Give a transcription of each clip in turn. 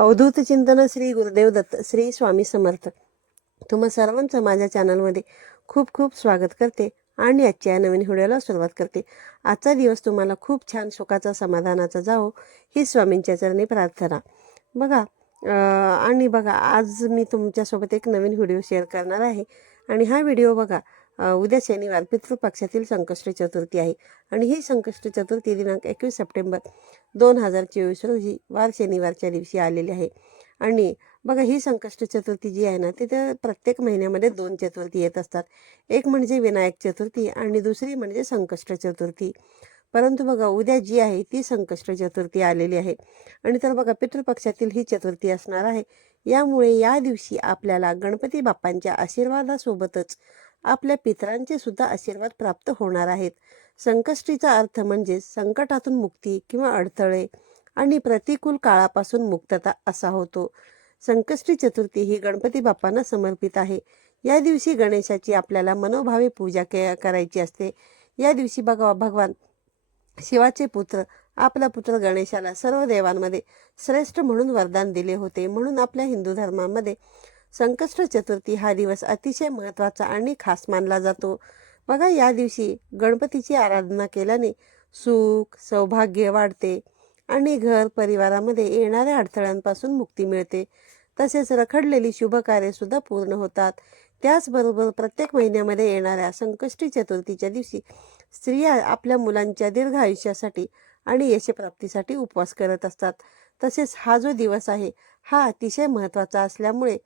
अवधूत चिंतन श्री गुरुदेव दत्त श्री स्वामी समर्थ. तुम्हा सर्वांचं माझ्या चॅनलमध्ये खूप खूप स्वागत करते आणि आजच्या या नवीन व्हिडिओला सुरुवात करते. आजचा दिवस तुम्हाला खूप छान सुखाचा समाधानाचा जावो ही स्वामींच्या चरणी प्रार्थना. बघा आणि बघा आज मी तुमच्यासोबत एक नवीन व्हिडिओ शेअर करणार आहे. आणि हा व्हिडिओ बघा उद्या शनिवार पितृपक्षातील संकष्टी चतुर्थी आहे. आणि ही संकष्टी चतुर्थी दिनांक एकवीस सप्टेंबर दोन हजार चोवीस रोजी वार शनिवारच्या दिवशी आलेली आहे. आणि बघा ही संकष्ट चतुर्थी जी आहे ना तिथं प्रत्येक महिन्यामध्ये दोन चतुर्थी येत असतात. एक म्हणजे विनायक चतुर्थी आणि दुसरी म्हणजे संकष्ट चतुर्थी. परंतु बघा उद्या जी आहे ती संकष्ट चतुर्थी आलेली आहे. आणि तर बघा पितृपक्षातील ही चतुर्थी असणार आहे. यामुळे या दिवशी आपल्याला गणपती बाप्पांच्या आशीर्वादासोबतच आपल्या पितरांचे सुद्धा आशीर्वाद प्राप्त होणार आहेत. संकष्टीचा अर्थ म्हणजे संकटातून मुक्ती किंवा अडथळे आणि प्रतिकूल काळापासून मुक्तता असा होतो. संकष्टी चतुर्थी ही गणपती बाप्पांना समर्पित आहे. या दिवशी गणेशाची आपल्याला मनोभावे पूजा के करायची असते. या दिवशी भगवा भगवान शिवाचे पुत्र आपला पुत्र गणेशाला सर्व देवांमध्ये श्रेष्ठ म्हणून वरदान दिले होते. म्हणून आपल्या हिंदू धर्मामध्ये संकष्ट चतुर्थी हा दिवस अतिशय महत्त्वाचा आणि खास मानला जातो. बघा या दिवशी गणपतीची आराधना केल्याने सुख सौभाग्य वाढते आणि घर परिवारामध्ये येणाऱ्या अडथळ्यांपासून मुक्ती मिळते. तसेच रखडलेली शुभ पूर्ण होतात. त्याचबरोबर प्रत्येक महिन्यामध्ये येणाऱ्या संकष्टी चतुर्थीच्या दिवशी स्त्रिया आपल्या मुलांच्या दीर्घ आयुष्यासाठी आणि यशप्राप्तीसाठी उपवास करत असतात. तसेच हा जो दिवस आहे हा अतिशय महत्त्वाचा असल्यामुळे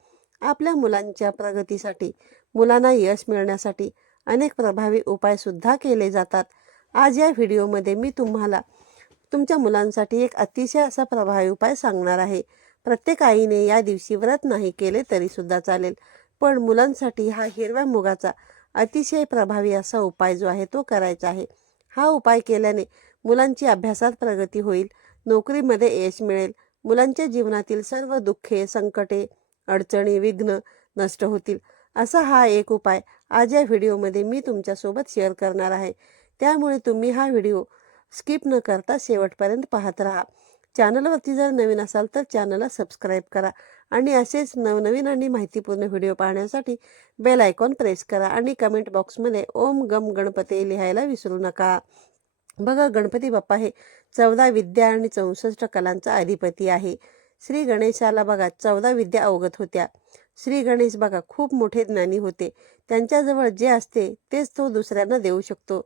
आपल्या मुलांच्या प्रगतीसाठी मुलांना यश मिळण्यासाठी अनेक प्रभावी उपायसुद्धा केले जातात. आज या व्हिडिओमध्ये मी तुम्हाला तुमच्या मुलांसाठी एक अतिशय असा प्रभावी उपाय सांगणार आहे. प्रत्येक आईने या दिवशी व्रत नाही केले तरीसुद्धा चालेल पण मुलांसाठी हा हिरव्या मुगाचा अतिशय प्रभावी असा उपाय जो आहे तो करायचा आहे. हा उपाय केल्याने मुलांची अभ्यासात प्रगती होईल नोकरीमध्ये यश मिळेल मुलांच्या जीवनातील सर्व दुःखे संकटे अडचणी विघ्न नष्ट होतील. असा हा एक उपाय आज या व्हिडिओमध्ये मी तुमच्यासोबत शेअर करणार आहे. त्यामुळे तुम्ही हा व्हिडिओ स्किप न करता शेवटपर्यंत पाहत राहा. चॅनलवरती जर नवीन असाल तर चॅनलला सबस्क्राईब करा आणि असेच नवनवीन आणि माहितीपूर्ण व्हिडिओ पाहण्यासाठी बेल आयकॉन प्रेस करा आणि कमेंट बॉक्समध्ये ओम गम गणपती लिहायला विसरू नका. बघा गणपती बाप्पा हे चौदा विद्या आणि चौसष्ट कलांचा अधिपती आहे. श्री गणेशाला बघा चौदा विद्या अवगत होत्या. श्री गणेश बघा खूप मोठे ज्ञानी होते. त्यांच्याजवळ जे असते तेच तो दुसऱ्यांना देऊ शकतो.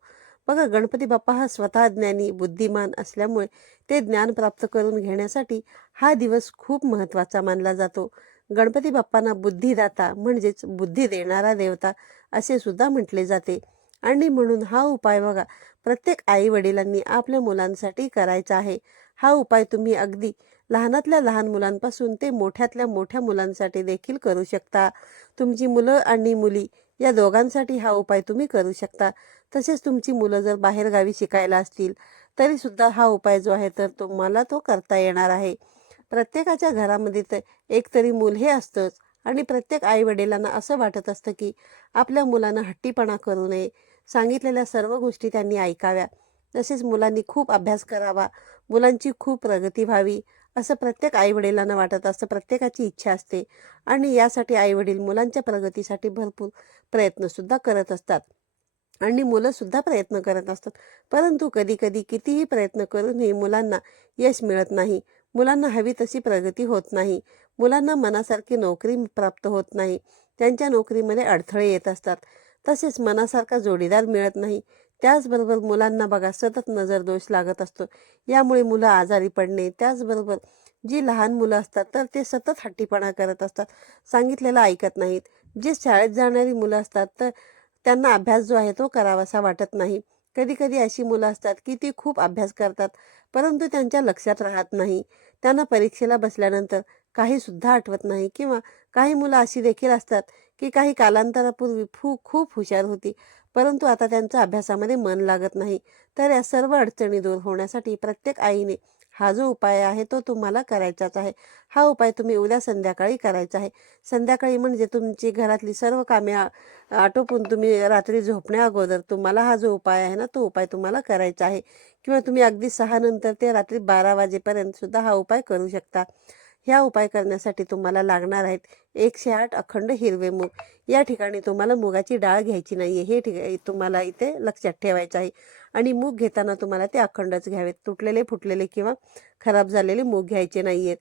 बघा गणपती बाप्पा हा स्वतः ज्ञानी बुद्धिमान असल्यामुळे ते ज्ञान प्राप्त करून घेण्यासाठी हा दिवस खूप महत्त्वाचा मानला जातो. गणपती बाप्पांना बुद्धिदाता म्हणजेच बुद्धी देणारा देवता असे सुद्धा म्हटले जाते. आणि म्हणून हा उपाय बघा प्रत्येक आई वडिलांनी आपल्या मुलांसाठी करायचा आहे. हा उपाय तुम्ही अगदी लहानातल्या लहान मुलांपासून ते मोठ्यातल्या मोठ्या मुलांसाठी देखील करू शकता. तुमची मुलं आणि मुली या दोघांसाठी हा उपाय तुम्ही करू शकता. तसेच तुमची मुलं जर बाहेरगावी शिकायला असतील तरीसुद्धा हा उपाय जो आहे तर तुम्हाला तो करता येणार आहे. प्रत्येकाच्या घरामध्ये तर एकतरी मूल हे असतंच आणि प्रत्येक आई वडिलांना असं वाटत असतं की आपल्या मुलांना हट्टीपणा करू नये. सांगितलेल्या सर्व गोष्टी त्यांनी ऐकाव्या. तसेच मुलांनी खूप अभ्यास करावा. मुलांची खूप प्रगती व्हावी. असं प्रत्येक आईवडिलांना वाटत असतं प्रत्येकाची इच्छा असते आणि यासाठी आईवडील मुलांच्या प्रगतीसाठी भरपूर प्रयत्नसुद्धा करत असतात. आणि मुलंसुद्धा प्रयत्न करत असतात. परंतु कधीकधी कितीही प्रयत्न करूनही मुलांना यश मिळत नाही. मुलांना हवी तशी प्रगती होत नाही. मुलांना मनासारखी नोकरी प्राप्त होत नाही. त्यांच्या नोकरीमध्ये अडथळे येत असतात. तसेच मनासारखा जोडीदार मिळत नाही. त्याचबरोबर मुलांना बघा सतत नजर दोष लागत असतो. यामुळे मुलं आजारी पडणे त्याचबरोबर जी लहान मुलं असतात तर ते सतत हट्टीपणा करत असतात. सांगितलेलं ऐकत नाहीत. जे शाळेत जाणारी मुलं असतात तर त्यांना अभ्यास जो आहे तो करावासा वाटत नाही. कधी कधी अशी मुलं असतात की ती खूप अभ्यास करतात परंतु त्यांच्या लक्षात राहत नाही. त्यांना परीक्षेला बसल्यानंतर काही सुद्धा आठवत नाही किंवा काही मुलं अशी देखील असतात की काही कालांतरापूर्वी फू खूप हुशार होती. परंतु आता त्यांच्या अभ्यासामध्ये मन लागत नाही. तर या सर्व अडचणी दूर होण्यासाठी प्रत्येक आईने हा जो उपाय आहे तो तुम्हाला करायचाच आहे. हा उपाय तुम्ही उद्या संध्याकाळी करायचा आहे. संध्याकाळी म्हणजे तुमची घरातली सर्व कामे आटोपून तुम्ही रात्री झोपण्या अगोदर तुम्हाला हा जो उपाय आहे ना तो उपाय तुम्हाला करायचा आहे. किंवा तुम्ही अगदी सहा नंतर ते रात्री बारा वाजेपर्यंत सुद्धा हा उपाय करू शकता. ह्या उपाय करण्यासाठी तुम्हाला लागणार आहेत एकशे आठ अखंड हिरवे मूग. या ठिकाणी तुम्हाला मुगाची डाळ घ्यायची नाही आहे हे ठिकाणी तुम्हाला इथे लक्षात ठेवायचं आहे. आणि मूग घेताना तुम्हाला ते अखंडच घ्यावेत. तुटलेले फुटलेले किंवा खराब झालेले मूग घ्यायचे नाही आहेत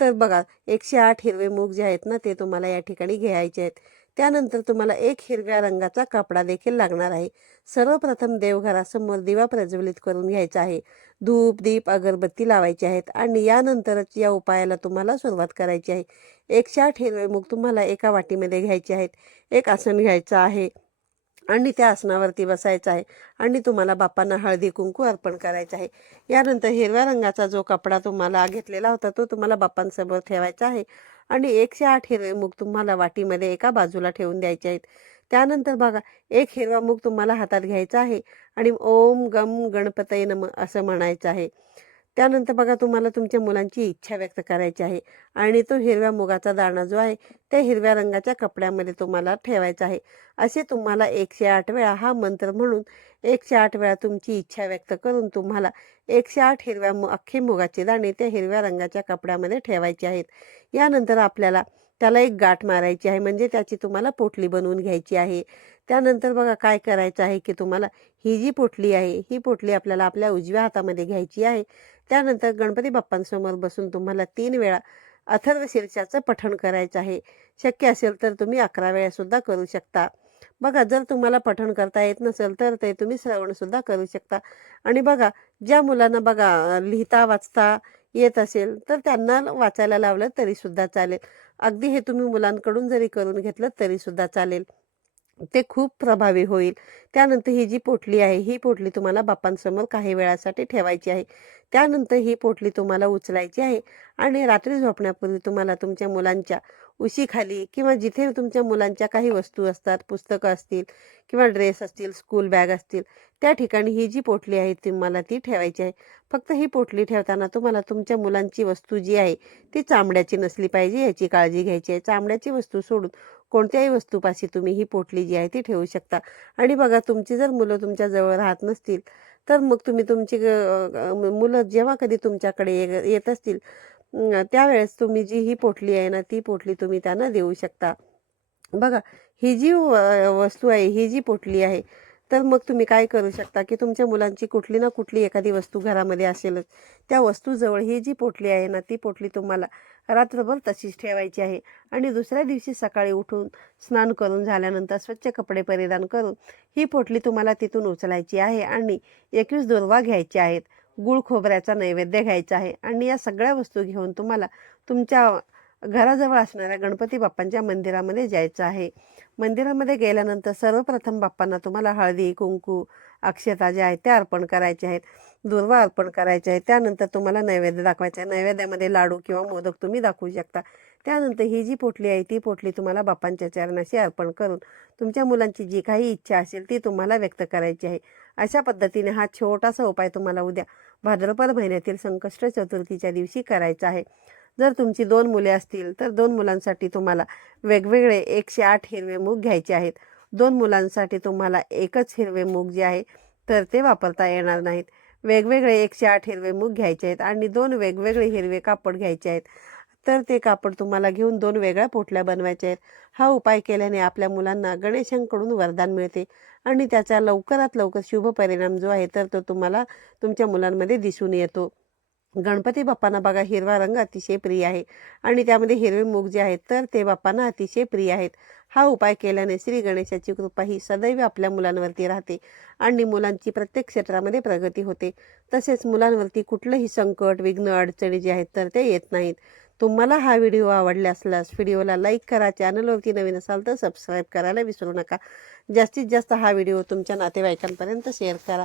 तर बघा एकशे आठ हिरवे मूग जे आहेत ना ते तुम्हाला या ठिकाणी घ्यायचे आहेत. त्यानंतर तुम्हाला एक हिरव्या रंगाचा कपडा देखील लागणार आहे. सर्वप्रथम देवघरासमोर दिवा प्रज्वलित करून घ्यायचा आहे. धूप दीप अगरबत्ती लावायची आहेत आणि यानंतरच या उपायाला तुम्हाला सुरुवात करायची आहे. एकशे आठ हिरवे मूग तुम्हाला एका वाटीमध्ये घ्यायचे आहेत. एक आसन घ्यायचं आहे आणि त्या आसनावरती बसायचं आहे आणि तुम्हाला बाप्पांना हळदी कुंकू अर्पण करायचं आहे. यानंतर हिरव्या रंगाचा जो कपडा तुम्हाला घेतलेला होता तो तुम्हाला बाप्पांसमोर ठेवायचा आहे. आणि एकशे आठ हिरवे मूग तुम्हाला वाटीमध्ये एका बाजूला ठेवून द्यायचे आहेत. त्यानंतर बघा एक हिरवा मूग तुम्हाला हातात घ्यायचा आहे आणि ओम गम गणपतय नम असं म्हणायचं आहे. त्यानंतर बघा तुम्हाला तुमच्या मुलांची इच्छा व्यक्त करायची आहे आणि तो हिरव्या मुगाचा दाणा जो आहे त्या हिरव्या रंगाच्या कपड्यामध्ये तुम्हाला ठेवायचा आहे. असे तुम्हाला एकशे आठ वेळा हा मंत्र म्हणून एकशे आठ वेळा तुमची इच्छा व्यक्त करून तुम्हाला एकशे आठ हिरव्या मु अख्खे मुगाचे दाणे त्या हिरव्या रंगाच्या कपड्यामध्ये ठेवायचे आहेत. यानंतर आपल्याला त्याला एक गाठ मारायची आहे म्हणजे त्याची तुम्हाला पोटली बनवून घ्यायची आहे. त्यानंतर बघा काय करायचं आहे की तुम्हाला ही जी पोटली आहे ही पोटली आपल्याला आपल्या उजव्या हातामध्ये घ्यायची आहे. त्यानंतर गणपती बाप्पांसमोर बसून तुम्हाला तीन वेळा अथर्व शीर्षाचं पठण करायचं आहे. शक्य असेल तर तुम्ही अकरा वेळासुद्धा करू शकता. बघा जर तुम्हाला पठण करता येत नसेल तर ते तुम्ही श्रवणसुद्धा करू शकता. आणि बघा ज्या मुलांना बघा लिहिता वाचता येत असेल तर त्यांना वाचायला लावलं तरीसुद्धा चालेल. अगदी हे तुम्ही मुलांकडून जरी करून घेतलं तरीसुद्धा चालेल. ते खूप प्रभावी होईल. त्यानंतर ही जी पोटली आहे ही पोटली तुम्हाला बापांसमोर काही वेळासाठी ठेवायची आहे. त्यानंतर ही पोटली तुम्हाला उचलायची आहे आणि रात्री झोपण्यापूर्वी तुम्हाला तुमच्या मुलांच्या उशीखाली किंवा जिथे तुमच्या मुलांच्या काही वस्तू असतात पुस्तकं असतील किंवा ड्रेस असतील स्कूल बॅग असतील त्या ठिकाणी ही जी पोटली आहे तुम्हाला ती ठेवायची आहे. फक्त ही पोटली ठेवताना तुम्हाला तुमच्या मुलांची वस्तू जी आहे ती चामड्याची नसली पाहिजे याची काळजी घ्यायची आहे. चामड्याची वस्तू सोडून कोणत्याही वस्तूपाशी तुम्ही ही पोटली जी आहे ती ठेवू शकता. आणि बघा तुमची जर मुलं तुमच्या जवळ राहत नसतील तर मग तुम्ही तुमची ग- मुलं जेव्हा कधी तुमच्याकडे ये- येत असतील त्यावेळेस तुम्ही जी ही पोटली आहे ना ती पोटली तुम्ही त्यांना देऊ शकता. बघा ही जी व- वस्तू आहे ही जी पोटली आहे तर मग तुम्ही काय करू शकता की तुमच्या मुलांची कुठली ना कुठली एखादी वस्तू घरामध्ये असेलच. त्या वस्तूजवळ ही जी पोटली आहे ना ती पोटली तुम्हाला रात्रभर तशीच ठेवायची आहे. आणि दुसऱ्या दिवशी सकाळी उठून स्नान करून झाल्यानंतर स्वच्छ कपडे परिधान करून ही पोटली तुम्हाला तिथून उचलायची आहे आणि एकवीस दुर्वा घ्यायचे आहेत. गुळ खोबऱ्याचा नैवेद्य घ्यायचा आहे. आणि या सगळ्या वस्तू घेऊन तुम्हाला तुमच्या घराजवळ असणाऱ्या गणपती बाप्पांच्या मंदिरामध्ये जायचं आहे. मंदिरामध्ये गेल्यानंतर सर्वप्रथम बाप्पांना तुम्हाला हळदी कुंकू अक्षता ज्या आहेत त्या अर्पण करायचे आहेत. दुर्वा अर्पण करायचे आहे त्यानंतर तुम्हाला नैवेद्य दाखवायचा आहे. नैवेद्यामध्ये लाडू किंवा मोदक तुम्ही दाखवू शकता. त्यानंतर ही जी पोटली आहे ती पोटली तुम्हाला बाप्पांच्या चरणाशी अर्पण करून तुमच्या मुलांची जी काही इच्छा असेल ती तुम्हाला व्यक्त करायची आहे. अशा पद्धतीने हा छोटासा उपाय तुम्हाला उद्या भाद्रपद महिन्यातील संकष्ट चतुर्थीच्या दिवशी करायचा आहे. जर तुमची दोन मुले असतील तर दोन मुलांसाठी तुम्हाला वेगवेगळे एकशे आठ हिरवे मूग घ्यायचे आहेत. दोन मुलांसाठी तुम्हाला एकच हिरवे मूग जे आहे तर ते वापरता येणार नाहीत. वेगवेगळे एकशे आठ हिरवे मूग घ्यायचे आहेत आणि दोन वेगवेगळे हिरवे कापड घ्यायचे आहेत. तर ते कापड तुम्हाला घेऊन दोन वेगळ्या पोटल्या बनवायच्या आहेत. हा उपाय केल्याने आपल्या मुलांना गणेशांकडून वरदान मिळते आणि त्याचा लवकरात लवकर शुभ परिणाम जो आहे तर तो तुम्हाला तुमच्या मुलांमध्ये दिसून येतो. गणपती बाप्पांना बघा हिरवा रंग अतिशय प्रिय आहे. आणि त्यामध्ये हिरवे मूग जे आहेत तर ते बाप्पांना अतिशय प्रिय आहेत. हा उपाय केल्याने श्री गणेशाची कृपा ही सदैव आपल्या मुलांवरती राहते आणि मुलांची प्रत्येक क्षेत्रामध्ये प्रगती होते. तसेच मुलांवरती कुठलंही संकट विघ्न अडचणी जे आहेत तर ते येत नाहीत. तुम्हाला हा व्हिडिओ आवडला असल्यास व्हिडिओला लाईक करा चॅनलवरती नवीन असाल तर सबस्क्राईब करायला विसरू नका. जास्तीत जास्त हा व्हिडिओ तुमच्या नातेवाईकांपर्यंत शेअर करा.